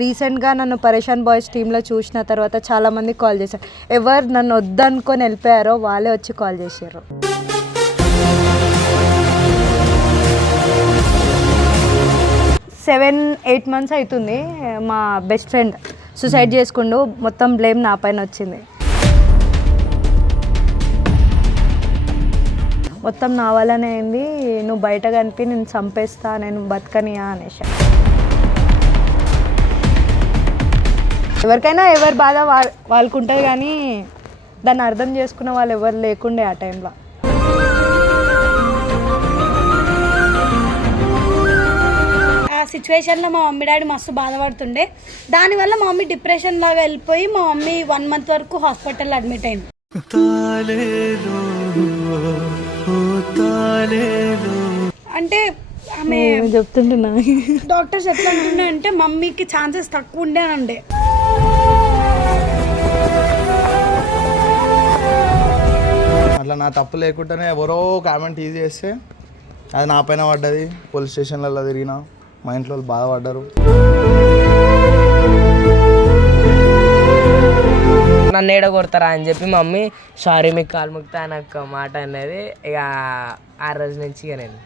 రీసెంట్గా నన్ను పరేషాన్ బాయ్స్ టీంలో చూసిన తర్వాత చాలామంది కాల్ చేశారు. ఎవరు నన్ను వద్దనుకొని వెళ్ళిపోయారో వాళ్ళే వచ్చి కాల్ చేశారు. సెవెన్ 8 months అవుతుంది. మా బెస్ట్ ఫ్రెండ్ సూసైడ్ చేసుకుంటూ మొత్తం బ్లేమ్ నా పైన వచ్చింది. మొత్తం నా వల్లనే అయింది. నువ్వు బయట కనిపి నేను చంపేస్తా, నేను బతకనియా అనేసి. ఎవరికైనా ఎవరి బాధ వాళ్ళకు ఉంటుంది, కానీ దాన్ని అర్థం చేసుకున్న వాళ్ళు ఎవరు లేకుండే ఆ టైంలో. ఆ సిచ్యువేషన్లో మా మమ్మీ డాడీ మస్తు బాధపడుతుండే. దానివల్ల మా మమ్మీ డిప్రెషన్ లాగా వెళ్ళిపోయి మా మమ్మీ 1 month వరకు హాస్పిటల్లో అడ్మిట్ అయింది. అంటే ఆమె చెప్తుంటున్నా, డాక్టర్స్ ఎట్లా అంటుండే అంటే మమ్మీకి ఛాన్సెస్ తక్కువ ఉండే అని ఉండే. అట్లా నా తప్పు లేకుండానే ఎవరో కామెంట్ ఈజీ చేస్తే అది నా పైన పడ్డది. పోలీస్ స్టేషన్లలో తిరిగిన, మా ఇంట్లో వాళ్ళు బాధపడ్డారు. నన్ను ఏడ కొడతారా అని చెప్పి మమ్మీ సారీ మీకు కాలు ముక్తా అని ఒక మాట అనేది. ఇక ఆ రోజు నుంచి ఇక నేను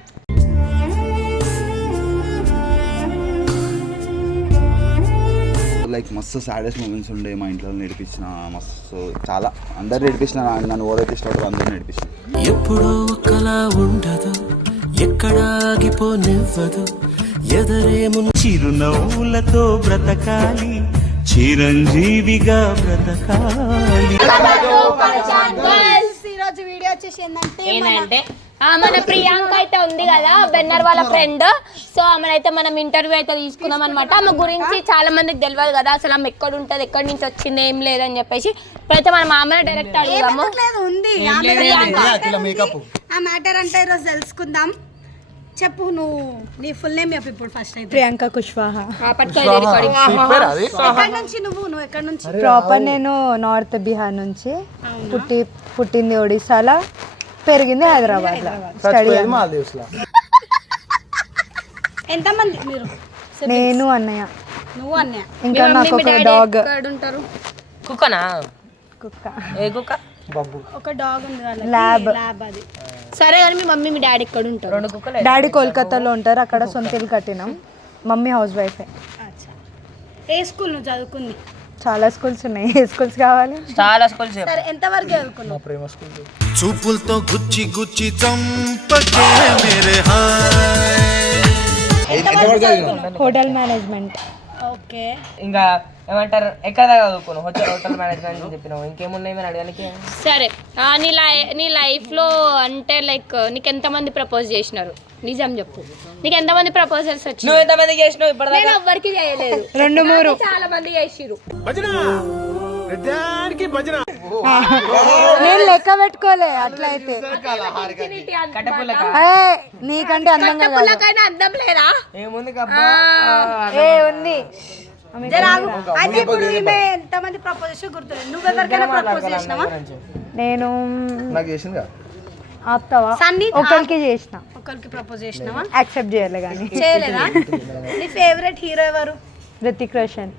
లైక్ మస్తు సాడెస్ట్ మూమెంట్స్ ఉండే. మా ఇంట్లో నేర్పించిన మస్తు చాలా అందరు నేర్పించిన, నన్ను ఓడైతే ఇష్టపడరు అందరూ నేర్పించిన. ఎప్పుడో ఒకలా ఉండదు, ఎక్కడ ఆగిపోనివ్వదు, ఎదరేము చిరునవ్వులతో బ్రతకాలి, చిరంజీవిగా బ్రతకాలి. ఈరోజు వీడియో వచ్చేసి ఏంటంటే మన ప్రియాంక అయితే ఉంది కదా, బెన్నర్ వాళ్ళ ఫ్రెండ్. సో ఆమెనైతే మనం ఇంటర్వ్యూ అయితే తీసుకున్నాం అనమాట. ఆమె గురించి చాలా మందికి తెలియదు కదా, అసలు ఆమె ఎక్కడ ఉంటుంది, ఎక్కడి నుంచి వచ్చింది, ఏం లేదని చెప్పేసి ఇప్పుడైతే మనం ఆమె డైరెక్ట్ అడుగుదాము. ఉంది ఆ మ్యాటర్ అంటే ఈరోజు తెలుసుకుందాం. చెప్పు, నువ్వు నీ ఫుల్ నేమ్ చెప్పు ఇప్పుడు ఫస్ట్ అయితే. ప్రియాంక కుష్వాహా. నువ్వు ఎక్కడి నుంచి? ప్రాపర్ నేను నార్త్ బీహార్ నుంచి. పుట్టింది ఒడిశాలో, పెరిగింది హైదరాబాద్లో. స్టడీ ఎంతమంది మీరు? నేను, అన్నయ్య. నువ్వు అన్నయ్య. ఇంకా నాకు ఒక డాగ్. కుక్కనా? కుక్క. ఏ కుక్క? ఒక డాగ్ ఉంది, ల్యాబ్. అది సరే కానీ మీ మమ్మీ మీ డాడీ ఎక్కడ ఉంటారు? 2 కుక్కలు. డాడీ కోల్కతాలో ఉంటారు, అక్కడ సొంత ఇల్లు కట్టినాం. మమ్మీ హౌస్ వైఫే. ఏ స్కూల్ నువ్వు చదువుకుంది? చాలా స్కూల్స్ ఉన్నాయి, ఏ స్కూల్స్ కావాలి? చాలా స్కూల్స్. సరే, ఎంతవరకు చదువుకున్నావు? ప్రేమ స్కూల్. చూపులతో గుచ్చి గుచ్చి చంపకే మేరే హాయ్. Hotel management. ఓకే. ఇంకా ఏమంటారు, ఎక్కడ దాకా చదువుకున్నావు? హోటల్ మేనేజ్మెంట్ అని చెప్పినావు. ఇంకేమున్నాయి మీరు అడగడానికి? సరే, నీ లైఫ్లో అంటే లైక్ నీకు ఎంతమంది ప్రపోజ్ చేసినారు? నిజం చెప్పు, నీకు ఎంతమంది ప్రపోజల్స్ వచ్చి? నువ్వు ఎంతమంది చేసినావు ఇప్పుడు? నేను ఎవ్వరికి చేయలేదు. 2-3 చాలా మంది చేసిరు. నేను లెక్క పెట్టుకోలే. అట్లయితే నీకంటే అందంగా అందం లేదా? ఏముంది ఉంది. అయితే ఇప్పుడు ఈమె ఎంతమంది ప్రపోజ్ చేసి గుర్తులేదు. నువ్వు ఎవరికైనా ప్రపోజ్ చేసినావా? నేను నాకు చేసిందిగా. ఆపుతావా? ఒకరికి చేసిన. ఒకరికి ప్రపోజ్ చేసినావా? యాక్సెప్ట్ చేయలే కానీ. చేయలేదా? నీ ఫేవరెట్ హీరో ఎవరు? రితిక్ రోషన్.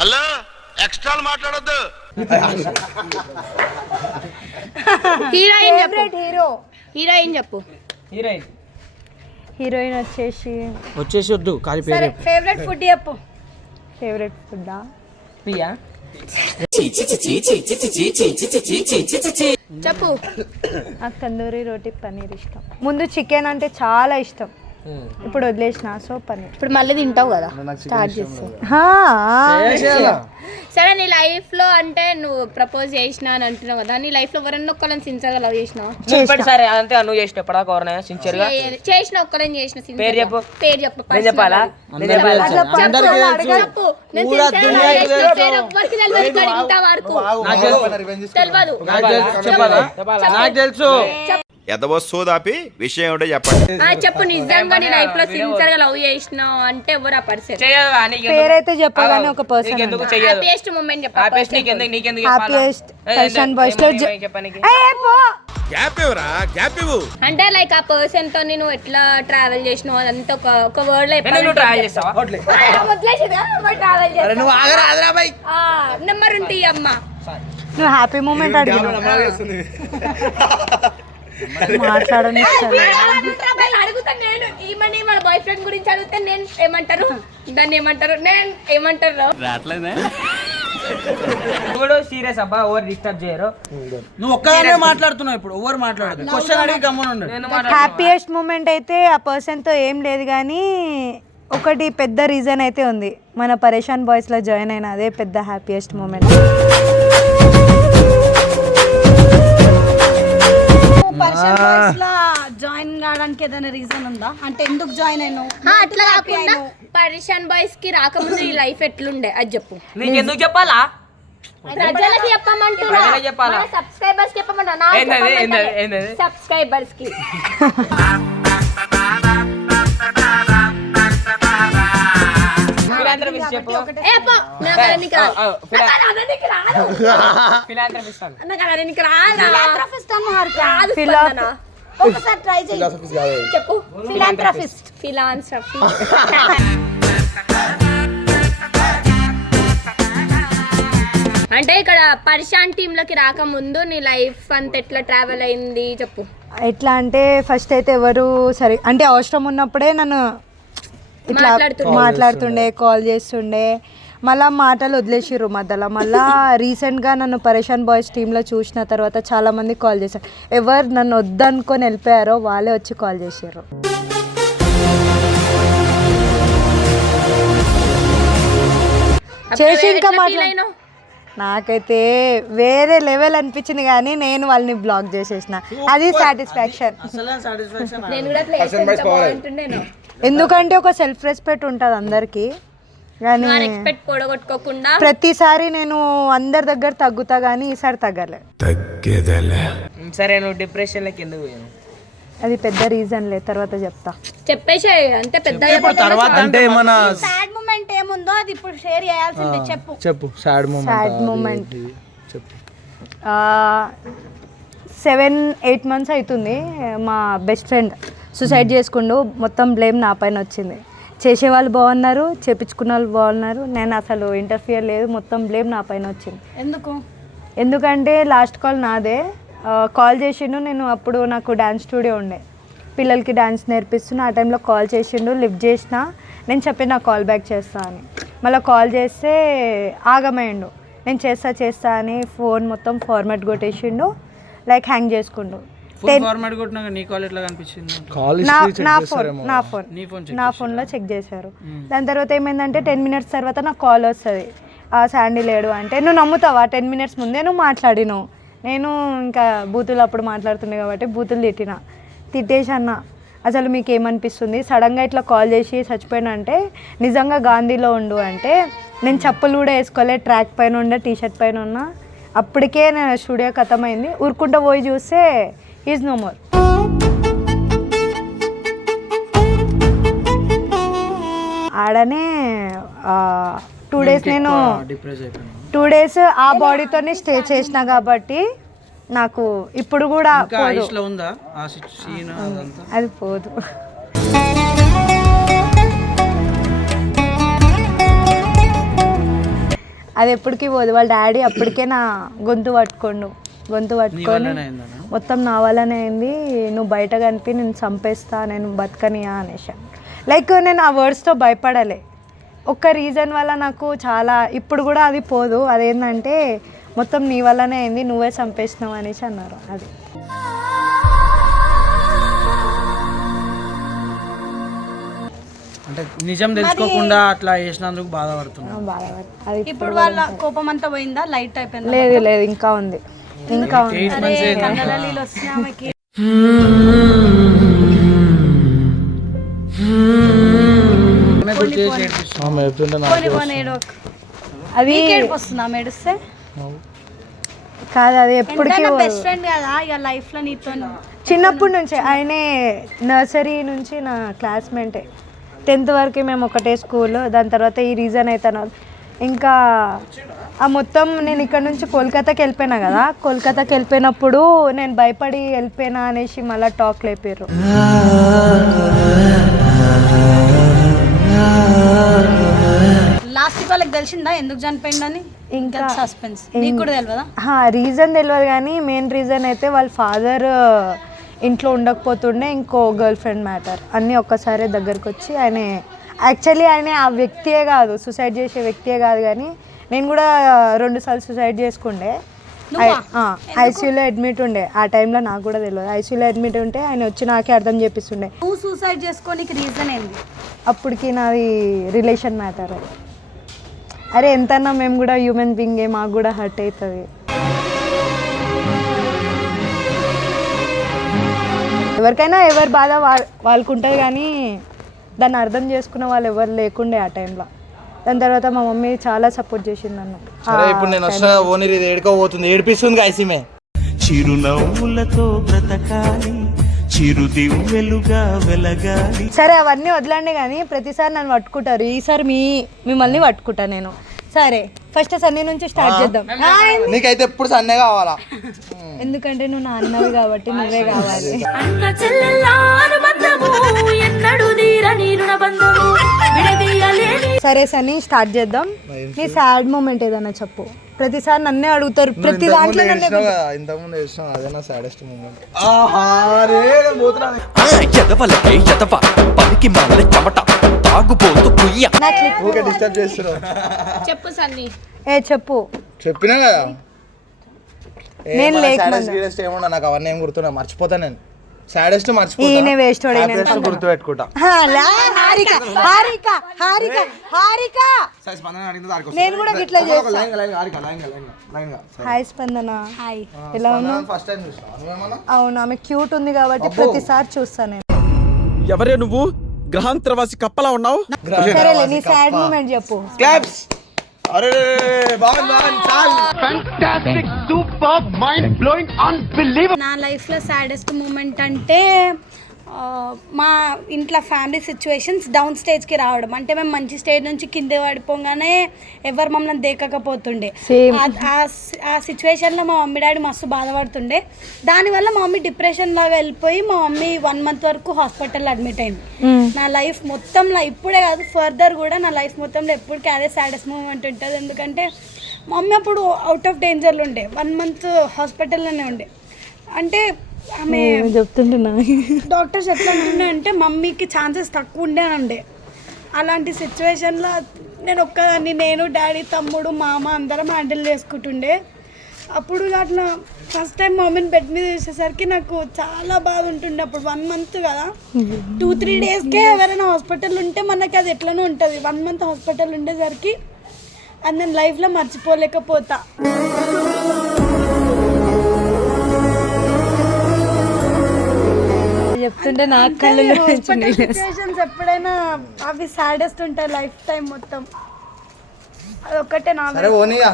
హలో, ఎక్స్ట్రా మాట్లాడొద్దు. హీరోయిన్ చెప్పు. హీరో. హీరోయిన్ చెప్పు. హీరోయిన్ వచ్చేసి వద్దు కాలి సరే, ఫేవరెట్ ఫుడ్ చెప్పు. ఫేవరెట్ ఫుడ్డా? పియా. చెప్పు. నాకు తందూరి రోటీ పన్నీర్ ఇష్టం. ముందు చికెన్ అంటే చాలా ఇష్టం, ఇప్పుడు వదిలేసిన. సో పన్నీర్. ఇప్పుడు మళ్ళీ తింటావు కదా, స్టార్ట్ చేస్తా. సరే, నీ లైఫ్ లో అంటే నువ్వు ప్రపోజ్ చేసినా అని అంటున్నావు కదా, నీ లైఫ్ లో ఎవరన్నా ఒక్కళ్ళని సిన్సియర్ గా లవ్ చేసినావు? సరే, అంతే. నువ్వు చేసిన ఎప్పటిదాకా ఎవరైనా సిన్సియర్ గా చేసిన ఒక్కళ్ళని చేసిన? పేరు చెప్పు. పేరు చెప్పు. నేను చెప్పాలా? చెప్పు. నేను నాకు తెలుసు. ఎదవో సోదాపి విషయం ఏమిటో చెప్పండి. చెప్పు, నిజంగా నీ లైఫ్ లో సిన్సియర్ గా లవ్ చేసినావు అంటే ఎవరు ఆ పర్సన్? పేరైతే చెప్పగానే ఒక పర్సన్. హ్యాపీయెస్ట్ మూమెంట్ చెప్పు. హ్యాపీయెస్ట్ పర్సన్ బాయ్స్ లో అంటే లైక్ ఆ పర్సన్ తో నేను ఎట్లా ట్రావెల్ చేసినావు అదంతా ఒక వర్డ్ లో నువ్వు ట్రావెల్ చేస్తావా నెంబర్ ఉంటే అమ్మ నువ్వు హ్యాపీ మూమెంట్ అడిగిన మాట్లాడని అడుగుతా నేను ఈమెని మన బాయ్ ఫ్రెండ్ గురించి అడిగితే నేను ఏమంటారు దాన్ని ఏమంటారు నేను ఏమంటారు ఇప్పుడు సీరియస్ అబ్బా ఓవర్ డిస్టర్బ్ చేయరు. నువ్వు ఒక్కదానే మాట్లాడుతున్నావు ఇప్పుడు, ఎవరు మాట్లాడదు. క్వశ్చన్ అడిగి గమ్మున ఉండు. హ్యాపీయెస్ట్ మూమెంట్ అయితే ఆ పర్సన్తో ఏం లేదు కానీ ఒకటి పెద్ద రీజన్ అయితే ఉంది. మన పరేషాన్ బాయ్స్లో జాయిన్ అయిన అదే పెద్ద హ్యాపీయెస్ట్ మూమెంట్. పర్సన్ బాయ్స్ లా జాయిన్ కావడానికి ఏదైనా రీజన్ ఉందా? అంటే ఎందుకు జాయిన్ అయినావు? అట్లా కాకుండా పరేషాన్ బాయ్స్ కి రాకముందు నీ లైఫ్ ఎట్లుండే అది చెప్పు. నీకు ఎందుకు చెప్పాలా? ప్రజలకి చెప్పమంటున్నా, చెప్పాలా? సబ్స్క్రైబర్స్ కి చెప్పమంటున్నా, సబ్స్క్రైబర్స్ కి. ఒకసారి ట్రై చేయి. చెప్పు. ఫిలాంథ్రఫిస్ట్. అంటే ఇక్కడ పరిశాన్ టీమ్ లోకి రాకముందు నీ లైఫ్ అంత ఎట్లా ట్రావెల్ అయింది చెప్పు. ఎట్లా అంటే ఫస్ట్ అయితే ఎవరు సరే అంటే అవసరం ఉన్నప్పుడే నన్ను ఇట్లా మాట్లాడుతుండే, కాల్ చేస్తుండే. మళ్ళీ మాటలు వదిలేసిర్రు మధ్యలో. మళ్ళీ రీసెంట్గా నన్ను పరేషాన్ బాయ్స్ టీంలో చూసిన తర్వాత చాలామంది కాల్ చేశారు. ఎవరు నన్ను వద్దనుకొని వెళ్ళిపోయారో వాళ్ళే వచ్చి కాల్ చేసారు. చేసి ఇంకా నాకైతే వేరే లెవెల్ అనిపించింది కానీ నేను వాళ్ళని బ్లాక్ చేసేసిన. అది సాటిస్ఫాక్షన్. ఎందుకంటే ఒక సెల్ఫ్ రెస్పెక్ట్ ఉంటుంది అందరికి. కానీ ప్రతిసారి నేను అందరి దగ్గర తగ్గుతా కానీ ఈసారి తగ్గలే. సరే నువ్వు డిప్రెషన్ లకి ఎందుకు పోయావు? అది పెద్ద రీజన్ లే, తర్వాత చెప్తా. చెప్పేసి అంటే పెద్ద అంటే మన సాడ్ మూమెంట్ ఏముందో అది ఇప్పుడు షేర్ చేయాల్సిందే. చెప్పు సాడ్ మూమెంట్ చెప్పు. 7-8 months అవుతుంది. మా బెస్ట్ ఫ్రెండ్ సూసైడ్ చేసుకుంటూ మొత్తం బ్లేమ్ నా పైన వచ్చింది. చేసేవాళ్ళు బాగున్నారు, చేపించుకున్న వాళ్ళు బాగున్నారు, నేను అసలు ఇంటర్ఫియర్ లేదు, మొత్తం బ్లేమ్ నా పైన వచ్చింది. ఎందుకంటే లాస్ట్ కాల్ నాదే. కాల్ చేసిండు, నేను అప్పుడు నాకు డ్యాన్స్ స్టూడియో ఉండే, పిల్లలకి డ్యాన్స్ నేర్పిస్తున్నా. ఆ టైంలో కాల్ చేసిండు, లిఫ్ట్ చేసిన. నేను చెప్పి నాకు కాల్ బ్యాక్ చేస్తా అని. మళ్ళీ కాల్ చేస్తే ఆగమయ్యిండు. నేను చేస్తా అని ఫోన్ మొత్తం ఫార్మాట్ కొట్టేసిండు, లైక్ హ్యాంగ్ చేసుకుండు. నా ఫోన్లో చెక్ చేశారు. దాని తర్వాత ఏమైందంటే 10 minutes తర్వాత నాకు కాల్ వస్తుంది, శాండీ లేడు అంటే. నువ్వు నమ్ముతావా? 10 minutes ముందే నువ్వు మాట్లాడినావు. నేను ఇంకా బూతులు అప్పుడు మాట్లాడుతుండే కాబట్టి బూతులు తిట్టేసి అన్న, అసలు మీకు ఏమనిపిస్తుంది సడన్గా ఇట్లా కాల్ చేసి చచ్చిపోయినా అంటే? నిజంగా గాంధీలో ఉండు అంటే నేను చెప్పులు కూడా వేసుకోలే, ట్రాక్ పైన ఉండే, టీషర్ట్ పైన ఉన్నా. అప్పటికే నేను స్టూడియో ఖతమైంది. ఊరుకుంటూ పోయి చూస్తే ఈజ్ నో మోర్. ఆడనే 2 days నేను 2 days ఆ బాడీతోనే స్టే చేసిన కాబట్టి నాకు ఇప్పుడు కూడా అది పోదు. అది ఎప్పటికీ పోదు. వాళ్ళ డాడీ అప్పటికే నా గొంతు పట్టుకొని మొత్తం నా వల్లనే అయింది, నువ్వు బయట కనిపి నేను చంపేస్తా, నేను బతకనియా అనేసి. లైక్ నేను ఆ వర్డ్స్తో భయపడలే. ఒక్క రీజన్ వల్ల నాకు చాలా ఇప్పుడు కూడా అది పోదు. అదేంటంటే మొత్తం నీ వల్లనే అయింది, నువ్వే చంపేసినావు అనేసి అన్నారు. అది అంటే నిజం తెలుసుకోకుండా అట్లా చేసినందుకు బాధపడుతున్నా. అది ఇప్పుడు వాళ్ళ కోపం అంతా పోయిందా? లైట్ అయిపోయింది? లేదు ఇంకా ఉంది. అది వస్తుందా మెడిస్తే? కాదు, అది ఎప్పటికీ బెస్ట్ ఫ్రెండ్ కదా ఇక లైఫ్ లో నీతో చిన్నప్పటి నుంచే. ఆయనే నర్సరీ నుంచి నా క్లాస్మేటే. 10th వరకు మేము ఒకటే స్కూల్. దాని తర్వాత ఈ రీజన్ అయితే ఇంకా ఆ మొత్తం నేను ఇక్కడ నుంచి కోల్కతాకి వెళ్ళిపోయినా కదా, కోల్కతాకి వెళ్ళిపోయినప్పుడు నేను భయపడి వెళ్ళిపోయినా అనేసి మళ్ళీ టాక్ లేపారు. లాస్ట్ వాళ్ళకి తెలిసిందా ఎందుకు చనిపోయిందని? ఇంకా సస్పెన్స్ నీకు కూడా తెలియదా? రీజన్ తెలియదు కానీ మెయిన్ రీజన్ అయితే వాళ్ళ ఫాదర్ ఇంట్లో ఉండకపోతుండే, ఇంకో గర్ల్ ఫ్రెండ్ మ్యాటర్ అన్నీ ఒక్కసారి దగ్గరకు వచ్చి ఆయన యాక్చువల్లీ ఆయన ఆ వ్యక్తియే కాదు, సూసైడ్ చేసే వ్యక్తియే కాదు, కానీ నేను కూడా 2 సార్లు సూసైడ్ చేసుకుండే. ఐసీయూలో అడ్మిట్ ఉండే. ఆ టైంలో నాకు కూడా తెలియదు. ఐసీయూలో అడ్మిట్ ఉంటే ఆయన వచ్చి నాకే అర్థం చేపిస్తుండే. నువ్వు సూసైడ్ చేసుకోనికి రీజన్ ఏంది? అప్పటికి నాది రిలేషన్ మ్యాటర్. అరే ఎంతన్నా మేము కూడా హ్యూమన్ బీయింగే, మాకు కూడా హర్ట్ అవుతుంది. ఎవరికైనా ఎవరి బాధ వాళ్ళకు ఉంటుంది, కానీ దాన్ని అర్థం చేసుకున్న వాళ్ళు ఎవరు లేకుండే ఆ టైంలో. దాని తర్వాత మా మమ్మీ చాలా సపోర్ట్ చేసింది నన్ను. సరే ఇప్పుడు నేను వస్తున్నా, ఓని ఇది ఏడుకోబోతుంది, ఏడిపిస్తుంది ఐసీమే. చిరునవ్వులతో బ్రతకాలి, చిరుదివ్వెలుగా వెలగాలి. సరే అవన్నీ వదలండి, కానీ ప్రతిసారి నన్ను పట్టుకుంటారు. ఈసారి మిమ్మల్ని పట్టుకుంటా నేను. సరే ఫస్ట్ సన్నీ నుంచి స్టార్ట్ చేద్దాం. నీకైతే ఎప్పుడు సన్నే కావాలా? ఎందుకంటే నువ్వు నా అన్నవి కాబట్టి నువ్వే కావాలి. సరే సన్నీ స్టార్ట్ చేద్దాం. నీ సాడ్ మూమెంట్ ఏదైనా చెప్పు. ప్రతిసారి నన్నే అడుగుతారు, ప్రతి దాంట్లో ఇంతకుముందు చేసిన అదే నా సాడెస్ట్ మూమెంట్. డిస్టర్బ్ చేస్తున్నావు. చెప్పు సన్నీ. చెప్పు. చెప్పినా కదా నేను సాడెస్ట్ ఏమన్నా నాకు అవన్నీ ఏం గుర్తున్నా, మర్చిపోతా నేను. సాడెస్ట్ ఈయన వేస్ట్ గుర్తు పెట్టుకుంటా. నేను కూడా ఇట్లా చేస్తా. హాయ్ స్పందన. హాయ్, ఎలా ఉన్నావు? ఫస్ట్ టైం చూసినా. అవును, ఆమె క్యూట్ ఉంది కాబట్టి ప్రతిసారి చూస్తా నేను. ఎవరే నువ్వు? గ్రహాంతరవాసి కప్పలా ఉన్నావు. సరేలే, నీ సాడ్ మూమెంట్ చెప్పు. క్లాప్స్. అరే నా లైఫ్లో సాడెస్ట్ మూమెంట్ అంటే మా ఇంట్లో ఫ్యామిలీ సిచ్యువేషన్స్ డౌన్ స్టేజ్కి రావడం. అంటే మేము మంచి స్టేజ్ నుంచి కింద పడిపోగానే ఎవరు మమ్మల్ని దేకకపోతుండే. ఆ సిచ్యువేషన్లో మా మమ్మీ డాడీ మస్తు బాధపడుతుండే. దానివల్ల మా మమ్మీ డిప్రెషన్ లాగా వెళ్ళిపోయి మా మమ్మీ 1 మంత్ వరకు హాస్పిటల్లో అడ్మిట్ అయింది. నా లైఫ్ మొత్తంలో ఇప్పుడే కాదు, ఫర్దర్ కూడా నా లైఫ్ మొత్తంలో ఎప్పటికీ అదే సాడెస్ట్ మూమెంట్ ఉంటుంది. ఎందుకంటే మా మమ్మీ అప్పుడు అవుట్ ఆఫ్ డేంజర్లో ఉండే, 1 మంత్ హాస్పిటల్లోనే ఉండే. అంటే ఆమె చెప్తుంటున్నా, డాక్టర్స్ ఎట్లా ఉండే అంటే మమ్మీకి ఛాన్సెస్ తక్కువ ఉండే అని ఉండే. అలాంటి సిచ్యువేషన్లో నేను ఒక్కదాన్ని, నేను డాడీ తమ్ముడు మామ అందరం హ్యాండిల్ చేసుకుంటుండే. అప్పుడు అట్లా ఫస్ట్ టైం మమ్మీని బెడ్ మీద వేసేసరికి నాకు చాలా బాధ ఉంటుండే. అప్పుడు 1 మంత్ కదా, 2-3 డేస్కే ఎవరైనా హాస్పిటల్ ఉంటే మనకి అది ఎట్లనో ఉంటుంది. 1 మంత్ హాస్పిటల్ ఉండేసరికి అది నేను లైఫ్లో మర్చిపోలేకపోతా. చెప్తుంటే నా కళ్ళు సిచ్యువేషన్స్ ఎప్పుడైనా అవి సాడెస్ట్ ఉంటాయి లైఫ్ టైం మొత్తం. అదొక్కటే నా సరే ఓనిగా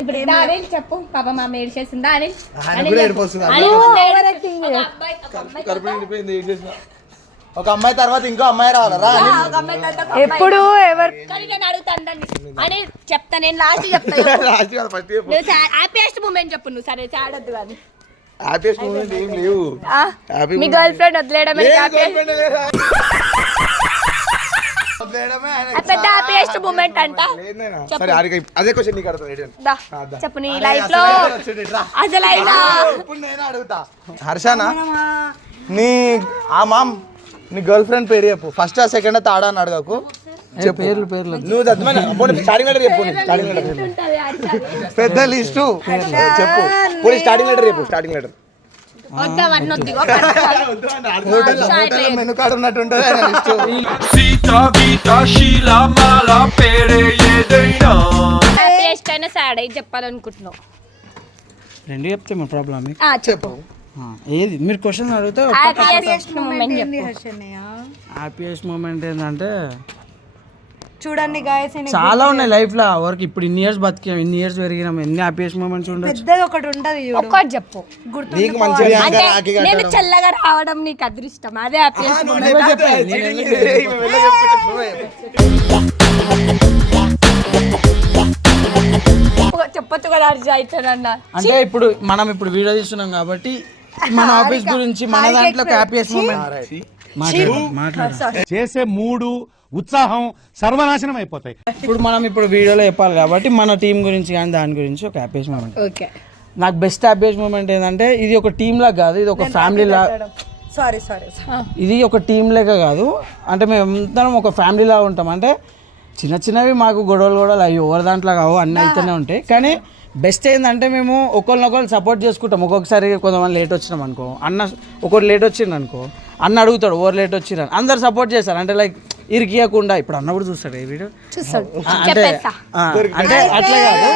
ఇప్పుడు అనిల్ చెప్పు. పాప మా మేడ్ చేసిందా అనిల్? ఒక అమ్మాయి తర్వాత ఇంకో అమ్మాయి రావాలరా? ఎప్పుడు ఎవరు నేను అడుగుతాను అనిల్. చెప్తా, నేను లాస్ట్ చెప్తా. హ్యాపీయెస్ట్ మూమెంట్ చెప్పు నువ్వు. సరే సాడొద్దు కానీ. హ్యాపీయెస్ట్ మూమెంట్ ఏం లేవు. మీ గర్ల్ ఫ్రెండ్ వదిలేయడం పెద్ద హ్యాపీయెస్ట్ మూమెంట్ అంట. సరే అదే క్వశ్చన్ నీకు అడుగుతా. చెప్పు నీ లైఫ్ లో అసలు ఇప్పుడు నేను అడుగుతా. హర్షనా, నీ నీ గర్ల్ ఫ్రెండ్ పేరు చెప్పు. ఫస్ట్ సెకండ్ థర్డ్ అని అడగకు. చెప్పు పేర్లు నువ్వు స్టార్టింగ్ లెటర్ చెప్పు. స్టార్టింగ్ లెటర్ పెద్ద లిస్టు చెప్పు. పోనీ స్టార్టింగ్ లెటర్ చెప్పు. స్టార్టింగ్ లెటర్ మెనుకాడు ఉన్నట్టు ఉంటుంది లిస్టు. హ్యాపీయెస్ట్ అయినా సాడ్ అయి చెప్పాలనుకుంటున్నావు. రెండు చెప్తే మా ప్రాబ్లమ్. చెప్పు. ఏది మీరు క్వశ్చన్ అడిగితే హ్యాపీయెస్ట్ మూమెంట్ చెప్పు. హ్యాపీయెస్ట్ మూమెంట్ ఏంటంటే చూడండి గాయస్, చాలా ఉన్నాయి లైఫ్ లో. వరకు ఇప్పుడు ఇన్ని ఇయర్స్ బతికాం, ఇన్ని ఇయర్స్ పెరిగినాం, ఎన్ని హ్యాపీయెస్ట్ మూమెంట్స్ ఉండొచ్చు. పెద్దది ఒకటి ఉంటది, ఒక్కటి చెప్పు. నీకు మంచిగా నేను చల్లగా రావడం నీకు అదృష్టం, అదే హ్యాపీయెస్ట్ మూమెంట్. మరి హర్ష అవుతానన్నా. అంటే ఇప్పుడు మనం వీడియో తీస్తున్నాం కాబట్టి మన ఆఫీస్ గురించి మన దాంట్లో హ్యాపీయెస్ట్ మూమెంట్ చేసే మూడు ఉత్సాహం సర్వనాశనం అయిపోతాయి. ఇప్పుడు మనం వీడియోలో చెప్పాలి కాబట్టి మన టీం గురించి కానీ దాని గురించి ఒక హ్యాపీయెస్ట్ మూమెంట్. ఓకే, నాకు బెస్ట్ హ్యాపీయెస్ట్ మూమెంట్ ఏంటంటే ఇది ఒక టీమ్ లాగా కాదు, ఇది ఒక ఫ్యామిలీ లాగా. సారీ ఇది ఒక టీం లెక్క కాదు, అంటే మేము అందరం ఒక ఫ్యామిలీ లాగా ఉంటాం. అంటే చిన్నవి మాకు గొడవలు అవి ఎవరి దాంట్లో కావు, అన్నీ అయితేనే ఉంటాయి. కానీ బెస్ట్ ఏంటంటే మేము ఒకరినొకరు సపోర్ట్ చేసుకుంటాం. ఒక్కొక్కసారి కొంతమంది లేట్ వచ్చినాం అనుకో, ఒకరు లేట్ వచ్చిండు అనుకో, అన్న అడుగుతాడు ఓవర్ లేట్ వచ్చిరని, అందరు సపోర్ట్ చేస్తారు. అంటే లైక్ ఇరికియకుండా, ఇప్పుడు అన్న కూడా చూస్తాడు ఈ వీడియో, అంటే అట్లా కాదు.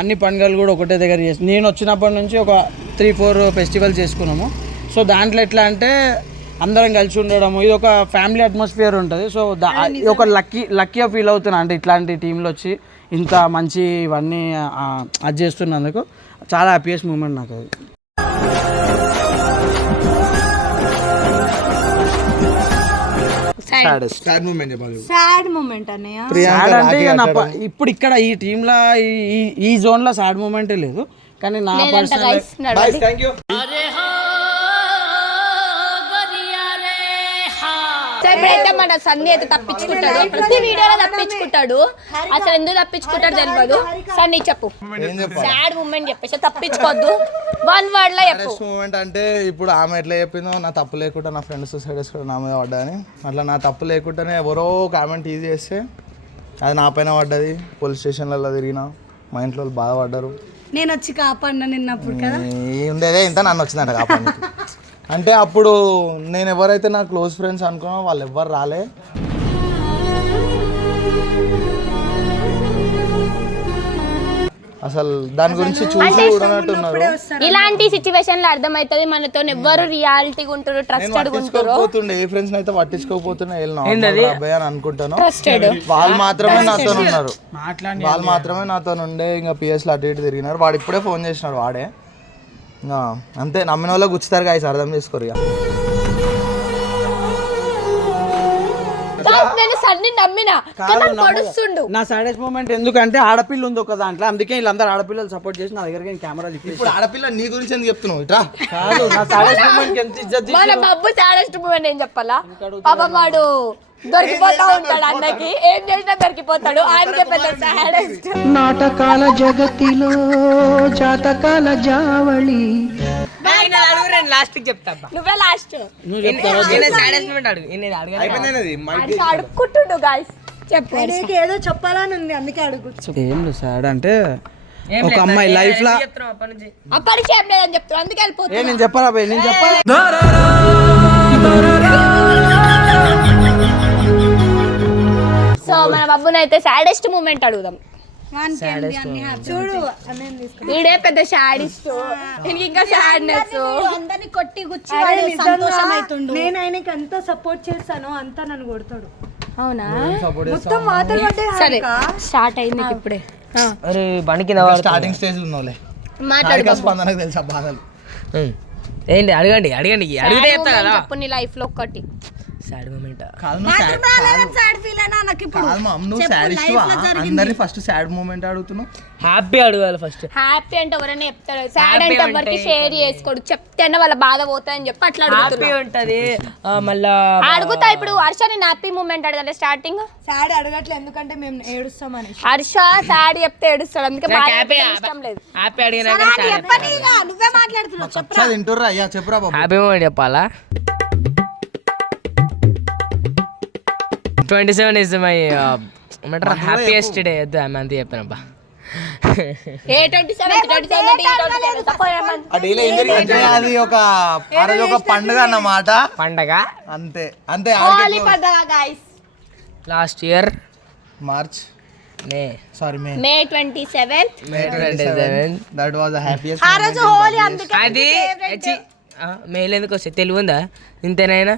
అన్ని పండుగలు కూడా ఒకటే దగ్గర చేసి నేను వచ్చినప్పటి నుంచి ఒక 3-4 ఫెస్టివల్స్ చేసుకున్నాము. సో దాంట్లో ఎట్లా అంటే అందరం కలిసి ఉండడము, ఇది ఒక ఫ్యామిలీ అట్మాస్ఫియర్ ఉంటుంది. సో ఒక లక్కీగా ఫీల్ అవుతున్నా, అంటే ఇట్లాంటి టీంలో వచ్చి ఇంత మంచి ఇవన్నీ అది చేస్తున్నందుకు చాలా హ్యాపీయెస్ట్ మూమెంట్ నాకు అది. సాడ్ మూమెంట్ అన్నయ్య. సాడ్ అంటే ఇప్పుడు ఇక్కడ ఈ టీంలో ఈ జోన్లో సాడ్ మూమెంటే లేదు. కానీ నా పర్సనల్ ఇప్పుడైతే మన సన్ని అయితే తప్పించుకుంటాడు, ప్రతి వీడియోలో తప్పించుకుంటాడు. అసలు ఎందుకు తప్పించుకుంటాడు తెలియదు. సన్ని చెప్పు, సాడ్ మూమెంట్ చెప్పేసి తప్పించుకోవద్దు, 1 word లో చెప్పు. మూమెంట్ అంటే ఇప్పుడు ఆమె ఎట్లా చెప్పిందో, నా తప్పు లేకుండా నా ఫ్రెండ్ సూసైడ్ చేసుకుంటే నా మీద పడ్డాని, అట్లా నా తప్పు లేకుండానే ఎవరో కామెంట్ ఈజీ చేస్తే అది నా పైన పడ్డది. పోలీస్ స్టేషన్లలో తిరిగినా, మా ఇంట్లో బాధపడ్డారు. నేను వచ్చి కాపాడినా నిన్నప్పుడు కదా, ఉండేదే ఇంత నన్ను వచ్చిందంట కాపాడి. అంటే అప్పుడు నేను ఎవరైతే నా క్లోజ్ ఫ్రెండ్స్ అనుకున్నా వాళ్ళు ఎవ్వరు రాలే. అసలు దాని గురించి చూసి చూడనట్టున్నారు. ఇలాంటి సిచ్యువేషన్ లో అర్థమవుతుంది మనతో ఎవరు రియాలిటీ ఉంటారు, ట్రస్టెడ్ ఉంటారు. ఏ ఫ్రెండ్స్ అయితే పట్టించుకోకపోతున్నా అబ్బాయి అని అనుకుంటాను. వాళ్ళు మాత్రమే నాతో ఉన్నారు, వాళ్ళు మాత్రమే నాతో ఉండే. ఇంకా పిఎస్లో అటు ఇటు తిరిగినారు. వాడు ఇప్పుడే ఫోన్ చేసినాడు వాడే. ఇంకా అంతే, నమ్మిన వాళ్ళకి గుచ్చుతారు గాయస్, అర్థం చేసుకోరు. ఇక నేను సన్ని నమ్మినా నా సాడెస్ట్ మూమెంట్ ఎందుకంటే ఆడపిల్ల ఉంది ఒక దాంట్లో, అందుకే వీళ్ళందరూ ఆడపిల్లలు సపోర్ట్ చేసి నా దగ్గర కెమెరా. ఇప్పుడు ఆడపిల్ల నీ గురించి ఎందుకు చెప్తున్నావు? ఇట్లా కాదు, నా సాడెస్ట్ మూమెంట్ ఎంత ఇజ్జత్ మన బాబు సాడెస్ట్ మూమెంట్ ఏం చెప్పాలా? పాపం వాడు దొరికిపోతా ఉంటాడు, అన్నకి ఏం చేసినా దొరికిపోతాడు. ఆయనకే పెద్ద సాడెస్ట్. నాటకాల జగతిలో జాతకాల జావళి. లాస్ట్ చెప్తా, నువ్వే లాస్ట్ అడుక్కుంటుండు గాయస్. చెప్పు, ఏదో చెప్పాలని ఉంది అందుకే అడుగు. ఏం లేదు సాడ్ అంటే ఒక అమ్మాయి లైఫ్ లో అప్పటికి ఏం లేదని చెప్తాను, అందుకే వెళ్ళిపోతాను. నేను చెప్పాలా భయ్, నేను చెప్పాలా? సో మన బాబుని అయితే సాడెస్ట్ మూమెంట్ అడుగుదాం. చూడు, వీడే పెద్ద సాడిస్ట్, ఇంకా సాడ్నెస్. అందరిని కొట్టి గుచ్చి సంతోషం అవుతుండు. నేను ఆయనకి ఎంత సపోర్ట్ చేస్తానో అంతా నన్ను కొడతాడు. అవునా? మొత్తం మాటలు పడ్డాయి. సరే స్టార్ట్ అయింది ఇప్పుడే. అరే బండికి స్టార్టింగ్ స్టేజ్ లో ఉన్నావులే. మాట్లాడు, స్పందనకు తెలుసా బాధలు ఏంటి? అడగండి అడిగితే చెప్తా కదా. చెప్పు నీ లైఫ్ లో ఒక్కటి సాడ్ మూమెంట్. అందరినీ ఫస్ట్ సాడ్ మూమెంట్ అడుగుతున్నావు. హ్యాపీ అడగాలి ఫస్ట్. హ్యాపీ అంటే ఎవరైనా చెప్తారు, సాడ్ అంటే ఎవరికి షేర్ చేసుకోడు, చెప్తేనే వాళ్ళ బాధ పోతాయని చెప్పి అట్లా హ్యాపీ ఉంటది. మళ్ళా అడుగుతా. ఇప్పుడు హర్ష నేను హ్యాపీ మూమెంట్ అడగాలి స్టార్టింగ్. సాడ్ అడగట్లే, ఎందుకంటే మేము ఏడుస్తామని. హర్ష సాడ్ చెప్తే ఏడుస్తాడు, అందుకే ఇష్టం లేదు. హ్యాపీ అడిగినా నువ్వే మాట్లాడుతున్నావు. తింటుర్రా అయ్యా, చెప్పురా బాబు. హ్యాపీ మూమెంట్ చెప్పాలా? 27 is my హ్యాపీయెస్ట్ డే. అంతే చెప్పానబ్బా. అది ఒక పండుగ అన్నమాట. పండగ అంతే అంతే. Last year March May 27th that was the happiest. ఆ రోజు హోలీ, అందుకే అది మేలు ఎందుకు వస్తాయి, తెలివి ఉందా ఇంతేనైనా?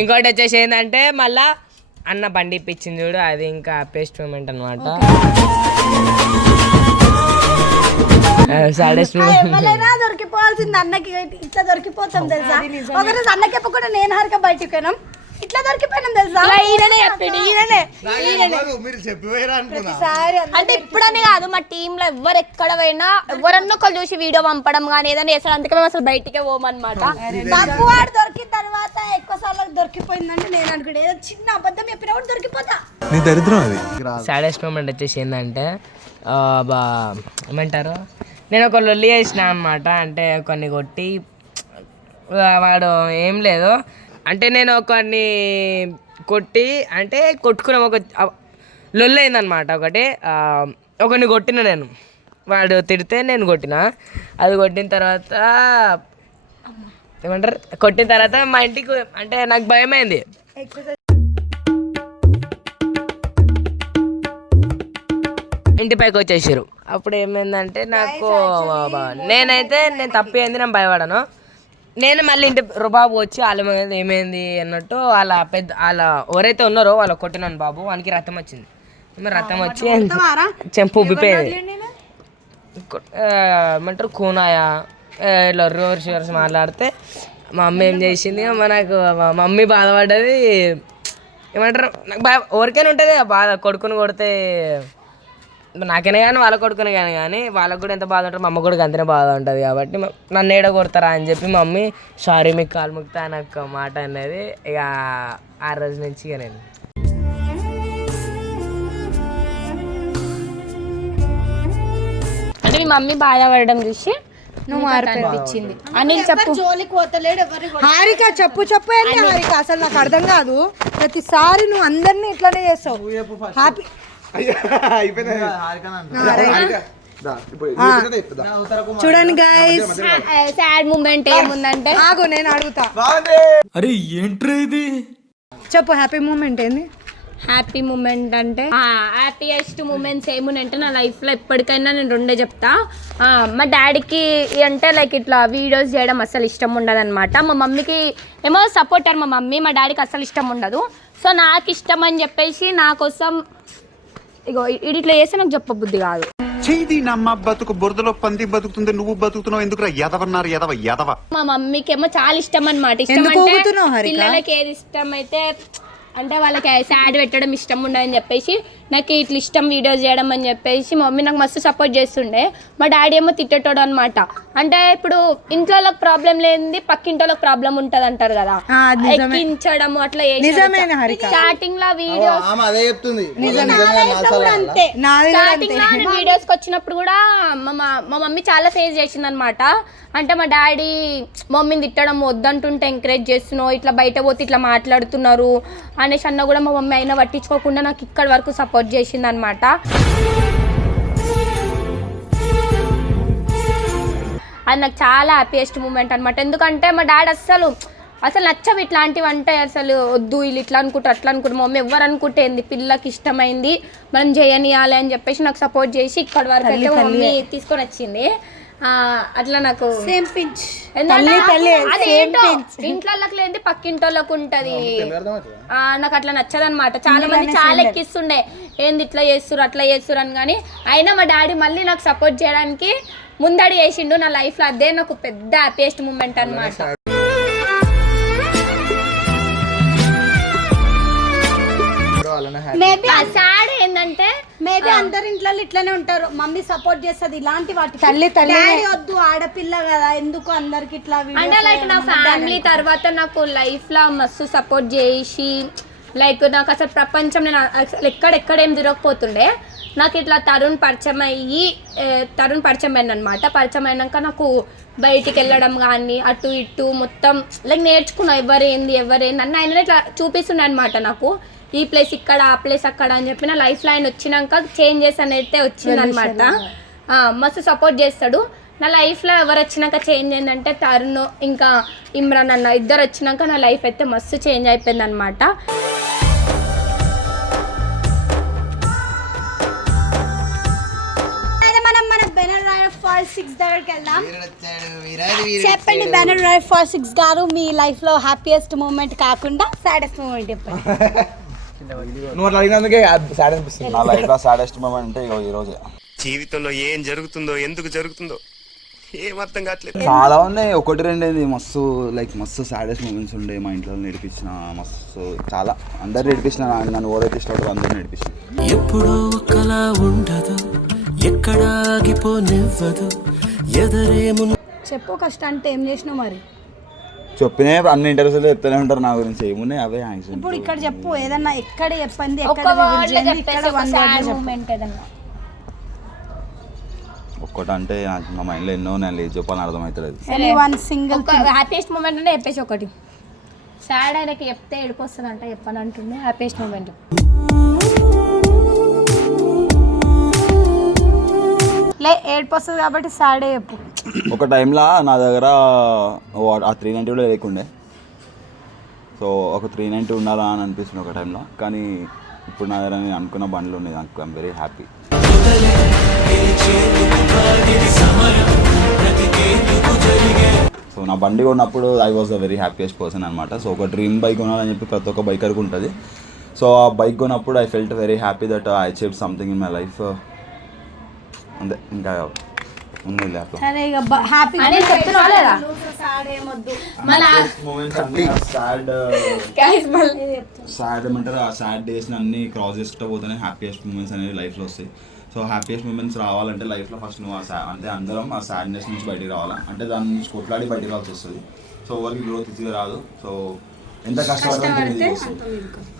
ఇంకోటి వచ్చేసి ఏంటంటే మళ్ళా అన్న బండి ఇప్పించింది చూడు, అది ఇంకా హ్యాపీయెస్ట్ మూమెంట్ అనమాట. సాడెస్ట్ ఎవరైనా దొరికిపోవాల్సింది అన్నకి, ఇట్లా దొరికిపోతాం తెలుసా. ఒకరోజు అన్నకి చెప్పకుండా నేను హరిక బయటికి పోయినాం. ఇట్లా దొరికిపోయినాం తెలుసా? ఈయననే చెప్పిండు, ఈయననే. మీరు చెప్పిపోయారా అనుకున్నా. అంటే ఇప్పుడనే కాదు, మా టీమ్ లో ఎవరు ఎక్కడ పోయినా ఎవరన్నా ఒకళ్ళు చూసి వీడియో పంపడం కానీ ఏదైనా చేస్తాడు. అందుకే మేము అసలు బయటికే పోమన్నమాట. నాకు వాడు దొరికిన తర్వాత ఎక్కువ సార్లు దొరికిపోయిందంటే నేను అనుకుంటే ఏదో చిన్న అబద్ధం చెప్పినా కూడా దొరికిపోతా. నీ దరిద్రం అది. సాడెస్ట్ మూమెంట్ వచ్చేసి ఏంటంటే ఏమంటారు, నేను ఒక లొల్లి చేసిన అనమాట. అంటే కొన్ని కొట్టి వాడు ఏం లేదు అంటే నేను కొన్ని కొట్టి అంటే కొట్టుకున్నాం, ఒక లొల్లి అయిందనమాట. ఒకరిని కొట్టిన నేను, వాడు తిడితే నేను కొట్టిన. అది కొట్టిన తర్వాత ఏమంటారు, కొట్టిన తర్వాత మా ఇంటికి అంటే నాకు భయమైంది. ఇంటి పైకి వచ్చేసారు. అప్పుడు ఏమైందంటే నాకు నేను తప్పేంది, నేను భయపడను. నేను మళ్ళీ ఇంటి బాబు వచ్చి వాళ్ళ మీద ఏమైంది అన్నట్టు వాళ్ళ ఎవరైతే ఉన్నారో వాళ్ళు కొట్టినాను బాబు, వానికి రక్తం వచ్చింది. రక్తం వచ్చి చెంపు ఉబ్బిపోయింది. ఏమంటారు కూనాయా ఇలా రివర్స్ మాట్లాడితే మా అమ్మ ఏం చేసింది, మనకు మా మమ్మీ బాధపడ్డది. ఏమంటారు, నాకు ఎవరికైనా ఉంటుంది బాధ, కొడుకుని కొడితే నాకైనా కానీ వాళ్ళ కొడుకునే కానీ వాళ్ళకు కూడా ఎంత బాధ ఉంటుంది, మా అమ్మ కూడా అంతనే బాధ ఉంటుంది. కాబట్టి నన్ను ఏడ కొడతారా అని చెప్పి మమ్మీ సారీ మీకు కాలు ముక్తా నాకు మాట అనేది. ఇక ఆ రోజు నుంచి ఇక నేను అంటే మీ మమ్మీ బాధపడడం చూసి నువ్వు అనిపించింది. అనిల్ చెప్పు. జోలికి పోతలేడు ఎవరు. హారిక చెప్పు ఏంటి హారిక, అసలు నాకు అర్థం కాదు. ప్రతిసారి నువ్వు అందరినీ ఇట్లానే చేస్తావు. హ్యాపీ చూడండి గైస్, సాడ్ మూమెంట్ ఏముందంటే ఆగు నేను అడుగుతా. అరే ఏంట్రా ఇది? చెప్పు హ్యాపీ మూమెంట్ ఏంది? హ్యాపీ మూమెంట్ అంటే హ్యాపీయెస్ట్ మూమెంట్స్ ఏముందంటే నా లైఫ్లో ఎప్పటికైనా నేను రెండే చెప్తా. మా డాడీకి అంటే లైక్ ఇట్లా వీడియోస్ చేయడం అస్సలు ఇష్టం ఉండదు అనమాట. మా మమ్మీకి ఏమో సపోర్టర్ మా మమ్మీ, మా డాడీకి అస్సలు ఇష్టం ఉండదు. సో నాకు ఇష్టం అని చెప్పేసి నా కోసం ఇగో ఇట్లా చేస్తే నాకు చెప్పబుద్ధి కాదు. చేయి నమ్మ బతుకు బురదలో పంది బతుకుతుంది, నువ్వు బతుకుతున్నావు ఎందుకురా ఎదవన్నారు ఎదవ. మా మమ్మీకి ఏమో చాలా ఇష్టం అనమాట. ఇష్టం అంటే పిల్లలకి ఏది ఇష్టం అయితే అంటే వాళ్ళకి సాడ్ పెట్టడం ఇష్టం ఉండదని చెప్పేసి నాకు ఇట్లా ఇష్టం వీడియోస్ చేయడం అని చెప్పేసి మా మమ్మీ నాకు మస్తు సపోర్ట్ చేస్తుండే. మా డాడీ ఏమో తిట్టేటోడు అనమాట. అంటే ఇప్పుడు ఇంట్లో వాళ్ళకి ప్రాబ్లం లేనిది పక్కింటి వాళ్ళకి ప్రాబ్లం ఉంటది అంటారు కదా, ఎక్కించడం అట్లా స్టార్టింగ్ లో వీడియోస్ స్టార్టింగ్ లో వీడియోస్ వచ్చినప్పుడు కూడా మా మమ్మీ చాలా ఫేస్ చేసింది అనమాట. అంటే మా డాడీ మమ్మీని తిట్టడం వద్దంటుంటే ఎంకరేజ్ చేస్తున్నావు, ఇట్లా బయట పోతే ఇట్లా మాట్లాడుతున్నారు అనేసి అన్న కూడా మా మమ్మీ అయినా పట్టించుకోకుండా నాకు ఇక్కడ వరకు సపోర్ట్ చేసింది అనమాట. అది నాకు చాలా హ్యాపీయెస్ట్ మూమెంట్ అనమాట. ఎందుకంటే మా డాడీ అస్సలు నచ్చవు ఇట్లాంటివి అంటే, అసలు వద్దు వీళ్ళు ఇట్లా అనుకుంటారు అట్లా అనుకుంటారు. మమ్మీ ఎవరు అనుకుంటే ఏంది, పిల్లకి ఇష్టమైంది మనం చేయనియాలి అని చెప్పేసి నాకు సపోర్ట్ చేసి ఇక్కడ వరకు అయితే మమ్మీ తీసుకొని వచ్చింది. అట్లా నాకు సేమ్ పించ్ ఇంట్లోకి లేని పక్కింటోళ్ళకి ఉంటది. నాకు అట్లా నచ్చదు అనమాట. చాలా మంది చాలా ఎక్కిస్తుండే ఏంది ఇట్లా చేస్తురు అట్లా చేస్తురు అని, కానీ అయినా మా డాడీ మళ్ళీ నాకు సపోర్ట్ చేయడానికి ముందడి చేసిండు. నా లైఫ్ లో అదే నాకు పెద్ద హ్యాపీయెస్ట్ మూమెంట్ అనమాట. సాడ్ ఏంటంటే మేబీ అందరి ఇంట్లో ఇట్లానే ఉంటారు, మమ్మీ సపోర్ట్ చేస్తుంది ఇలాంటి వాటి. తల్లి వద్దు ఆడపిల్ల కదా ఎందుకు అందరికి ఇట్లా అంటే లైక్ నా ఫ్యామిలీ తర్వాత నాకు లైఫ్ లో మస్తు సపోర్ట్ చేసి లైక్ నాకు అసలు ప్రపంచం నేను అసలు ఎక్కడెక్కడేం తిరగకపోతుండే. నాకు ఇట్లా తరుణ్ పరిచయం అయింది అనమాట. పరిచయం అయినాక నాకు బయటికి వెళ్ళడం కానీ అటు ఇటు మొత్తం లైక్ నేర్చుకున్నా ఎవరేంది అని ఆయన ఇట్లా చూపిస్తుండే అనమాట. నాకు ఈ ప్లేస్ ఇక్కడ ఆ ప్లేస్ అక్కడ అని చెప్పి నా లైఫ్ లో ఆయన వచ్చినాక చేంజెస్ అనేది వచ్చింది అనమాట. మస్తు సపోర్ట్ చేస్తాడు. నా లైఫ్లో ఎవరు వచ్చినాక చేంజ్ అయిందంటే తరుణ్ ఇంకా ఇమ్రాన్ అన్న ఇద్దరు వచ్చినాక నా లైఫ్ అయితే మస్తు చేంజ్ అయిపోయింది అనమాట. చెప్పండి బ్యానర్ రైడ్ ఫర్ 6 గారు, మీ లైఫ్ లో హ్యాపీయెస్ట్ మూమెంట్ కాకుండా సాడెస్ట్ మూమెంట్ చెప్పండి. నా లైఫ్ లో సాడెస్ట్ మూమెంట్ అంటే ఈ రోజే. జీవితంలో ఏం జరుగుతుందో ఎందుకు జరుగుతుందో చాలా ఉన్నాయి, ఒకటి రెండేది మస్తు లైక్ మస్తు సాడెస్ట్ మూమెంట్స్ ఉండే మా ఇంట్లో నేర్పించిన మస్తు చాలా అందరు నేర్పించిన నన్ను ఎవరైతే ఇష్టపడతారో అందరూ నేర్పించిన. ఎప్పుడో ఒకలా ఉండదు ఎక్కడ ఆగిపోనివ్వదు ఎదరేము. చెప్పు ఒక స్టంట్ ఏం చేసినావు మరి చెప్పినే అన్ని ఇంటర్వ్యూస్లో చెప్తూనే ఉంటారు నా గురించి, ఏమున్నాయి అవే యాక్షన్. ఇప్పుడు ఇక్కడ చెప్పు ఏదన్నా ఎక్కడ చెప్పండి ఒక వర్డ్ లో చెప్పేసి ఒక సాడ్ మూమెంట్ ఏదన్నా. ఒక్కటంటే నా మైండ్లో ఎన్నో నేను లేదు చెప్పాలని అర్థమవుతలేదు. వన్ సింగిల్ ఒక హ్యాపీయెస్ట్ మూమెంట్ అంటే చెప్పేసి ఒకటి. సాడ్ ఆయనకి చెప్తే ఏడుపొస్తుందంట చెప్పని అంటుండే హ్యాపీయెస్ట్ మూమెంట్. ఏడుపు వస్తుంది కాబట్టి సాడే చెప్పు. ఒక టైంలో నా దగ్గర ఆ 390 కూడా లేకుండే, సో ఒక 390 ఉండాలా అని అనిపిస్తుంది ఒక టైంలో. కానీ ఇప్పుడు నా దగ్గర నేను అనుకున్న బండ్లు ఉన్నాయి, నాకు ఐఎమ్ వెరీ హ్యాపీ. సో నా బండి కొన్నప్పుడు I was the very happiest person అనమాట. సో ఒక డ్రీమ్ బైక్ కొనాలని చెప్పి ప్రతి ఒక్క బైకర్కి ఉంటుంది. సో ఆ బైక్ కొన్నప్పుడు I felt very happy that I achieved something in my life. అంతే, ఇంకా ఉంది ల్యాప్లో. సరే ఇక హ్యాపీ అని చెప్తున్నావా లేదా? సాడ్ ఏమంటారు, ఆ సాడ్ డేస్ని అన్ని క్రాస్ చేసుకుంటూ పోతేనే హ్యాపీయెస్ట్ మూమెంట్స్ అనేవి లైఫ్లో వస్తాయి. సో హ్యాపీయెస్ట్ మూమెంట్స్ రావాలంటే లైఫ్లో ఫస్ట్ నువ్వు అంటే అందరం ఆ సాడ్నెస్ నుంచి బయటికి రావాలా, అంటే దాని నుంచి కొట్లాడి బయటికి రావాల్సి వస్తుంది. సో ఎవరికి గ్రోత్ ఈజీగా రాదు. సో ఎంత కష్టపడితే